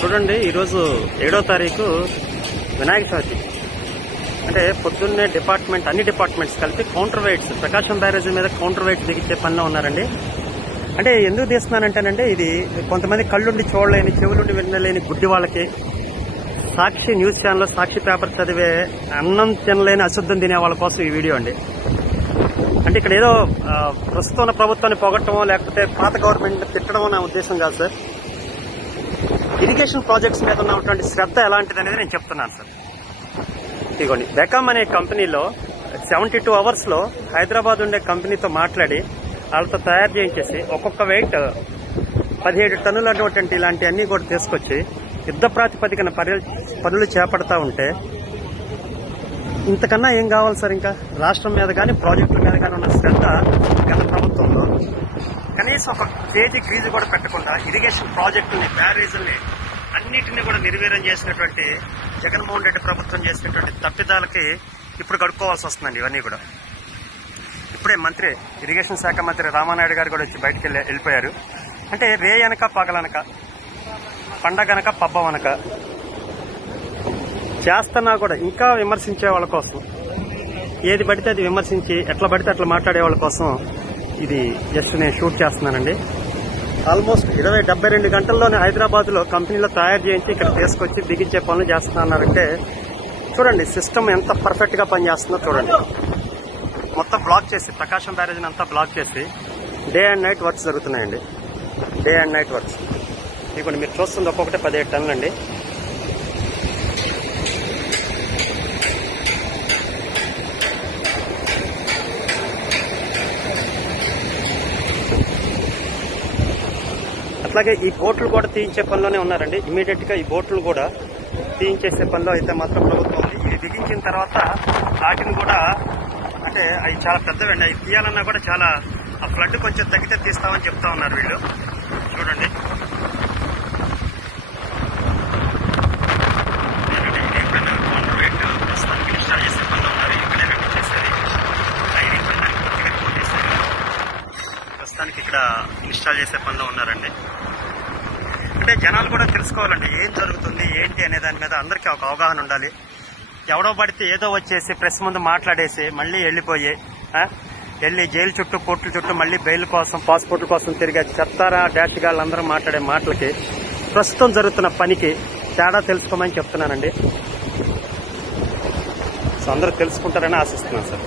చూడండి, ఈరోజు 7వ తారీఖు వినాయక చవితి. అంటే పొద్దున్నే అన్ని డిపార్ట్మెంట్స్ కలిపి కౌంటర్ వెయిట్స్, ప్రకాశం బ్యారేజీ మీద కౌంటర్ వెయిట్స్ దిగించే పనిలో ఉన్నారండి. అంటే ఎందుకు తీస్తున్నానంటేనండి, ఇది కొంతమంది కళ్ళుండి చూడలేని, చెవులుండి వినలేని గుడ్డి వాళ్ళకి, సాక్షి న్యూస్ ఛానల్, సాక్షి పేపర్ చదివే అన్నం తినలేని అశుద్ధం తినే వాళ్ళ కోసం ఈ వీడియో అండి. అంటే ఇక్కడ ఏదో ప్రస్తుతం ఉన్న ప్రభుత్వాన్ని పొగట్టమో లేకపోతే పాత గవర్నమెంట్ తిట్టడమో నా ఉద్దేశం కాదు సార్. ఇరిగేషన్ ప్రాజెక్ట్స్ మీద ఉన్నటువంటి శ్రద్ధ ఎలాంటిది అనేది నేను చెప్తున్నాను సార్. ఇదిగోండి, బెకామ్ అనే కంపెనీలో 72 hours లో హైదరాబాద్ ఉండే కంపెనీతో మాట్లాడి వాళ్ళతో తయారు చేయించేసి ఒక్కొక్క వెయిట్ 17 టన్నులు అటువంటి ఇలాంటివన్నీ కూడా తీసుకొచ్చి యుద్ధ ప్రాతిపదికన పనులు చేపడతా ఉంటే ఇంతకన్నా ఏం కావాలి సార్? ఇంకా రాష్ట్రం మీద కానీ ప్రాజెక్టుల మీద కానీ ఉన్న శ్రద్ధ గత ప్రభుత్వంలో కనీసం ఒక కేజీ గ్రీజు కూడా పెట్టకుండా ఇరిగేషన్ ప్రాజెక్టుని, బ్యారేజీల్ని అన్నిటినీ కూడా నిర్వీర్యం చేసినటువంటి జగన్మోహన్ రెడ్డి ప్రభుత్వం చేసినటువంటి తప్పిదాలకి ఇప్పుడు కడుక్కోవాల్సి వస్తుందండి. ఇవన్నీ కూడా ఇప్పుడే ఇరిగేషన్ శాఖ మంత్రి రామానాయుడు గారు కూడా వచ్చి బయటకు వెళ్ళిపోయారు. అంటే రే అనక పగలనక, పండగనక పబ్బమనక చేస్తున్నా కూడా ఇంకా విమర్శించే వాళ్ళ కోసం, ఏది పడితే అది విమర్శించి ఎట్లా పడితే అట్లా మాట్లాడే వాళ్ళ కోసం ఇది జస్ట్ నేను షూట్ చేస్తున్నానండి. ఆల్మోస్ట్ 72 గంటల్లోనే హైదరాబాద్ లో కంపెనీలో తయారు చేయించి ఇక్కడ తీసుకొచ్చి బిగించే పనులు చేస్తున్నారంటే చూడండి, సిస్టమ్ ఎంత పర్ఫెక్ట్ గా పనిచేస్తుందో చూడండి. మొత్తం బ్లాక్ చేసి, ప్రకాశం బ్యారేజ్ అంతా బ్లాక్ చేసి డే అండ్ నైట్ వర్క్స్ జరుగుతున్నాయండి. డే అండ్ నైట్ వర్క్స్ ఇప్పుడు మీరు చూస్తుంది ఒక్కొక్కటి 17 టన్నులు అండి. అట్లాగే ఈ బోట్లు కూడా తీయించే పనిలోనే ఉన్నారండి. ఇమీడియట్ గా ఈ బోట్లు కూడా తీయించేసే పనిలో అయితే మాత్రం ప్రభుత్వం ఉంది. ఇది బిగించిన తర్వాత వాటిని కూడా, అంటే అవి చాలా పెద్దవండి, అవి తీయాలన్నా కూడా చాలా, ఆ ఫ్లడ్ కొంచెం తగ్గితే తీస్తామని చెప్తా ఉన్నారు వీళ్ళు. చూడండి, ప్రస్తుతానికి ఇక్కడ ఇన్స్టాల్ చేసే పనిలో ఉన్నారండి. అంటే జనాలు కూడా తెలుసుకోవాలండి ఏం జరుగుతుంది ఏంటి అనే దాని మీద అందరికీ ఒక అవగాహన ఉండాలి. ఎవడో పడితే ఏదో వచ్చేసి ప్రెస్ ముందు మాట్లాడేసి మళ్ళీ వెళ్ళి జైలు చుట్టూ, కోర్టుల చుట్టూ మళ్ళీ బెయిల్ కోసం, పాస్పోర్ట్ల కోసం తిరిగే చెప్తారా డాష్ గాళ్ళందరూ మాట్లాడే మాటలకి, ప్రస్తుతం జరుగుతున్న పనికి తేడా తెలుసుకోమని చెప్తున్నానండి. సో అందరూ తెలుసుకుంటారని ఆశిస్తున్నాను సార్.